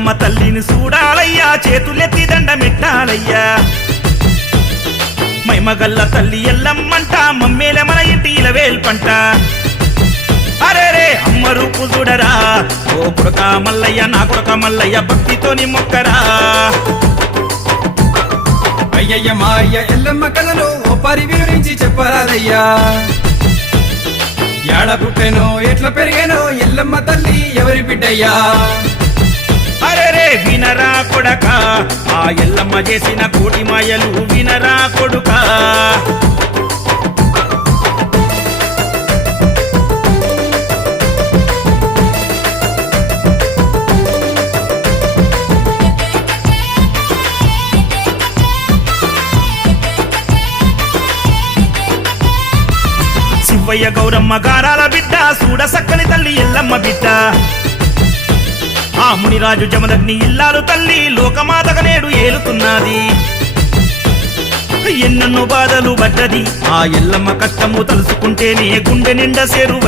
ఎల్లమ్మ తల్లిని చూడాలయ్యా, చేతులెత్తి దండమెట్టాలయ్యా. మైమగల్ల తల్లి ఎల్లమ్మంట, మమ్మేల మన ఇంటి ఇలవేల్పంట. అరేరే అమ్మ రూపు చూడరా, ఓ కొడుక మల్లయ్య, నా కొడుక మల్లయ్య, భక్తితోని మొక్కరా. అయ్యయ్య మా అయ్య ఎల్లమ్మ కథను ఓ పరి వివరించి చెప్పరాదయ్యా. ఏడ పుట్టెనో ఎట్లా పెరిగానో ఎల్లమ్మ తల్లి ఎవరి బిడ్డయ్యా. అరేరే వినరా కొడక, ఆ ఎల్లమ్మ చేసిన కోటి మాయలు వినరా కొడుక. శివయ్య గౌరమ్మ గారాల బిడ్డ, చూడ సక్కని తల్లి ఎల్లమ్మ బిడ్డ. ఆ మునిరాజు జమదగ్ని ఇల్లాలు తల్లి, లోకమాతగా నేడు ఏలుతున్నది. ఎన్నెన్నో బాధలు పడ్డది, ఆ ఎల్లమ్మ కష్టము తలుసుకుంటేనే గుండె నిండా సేరు.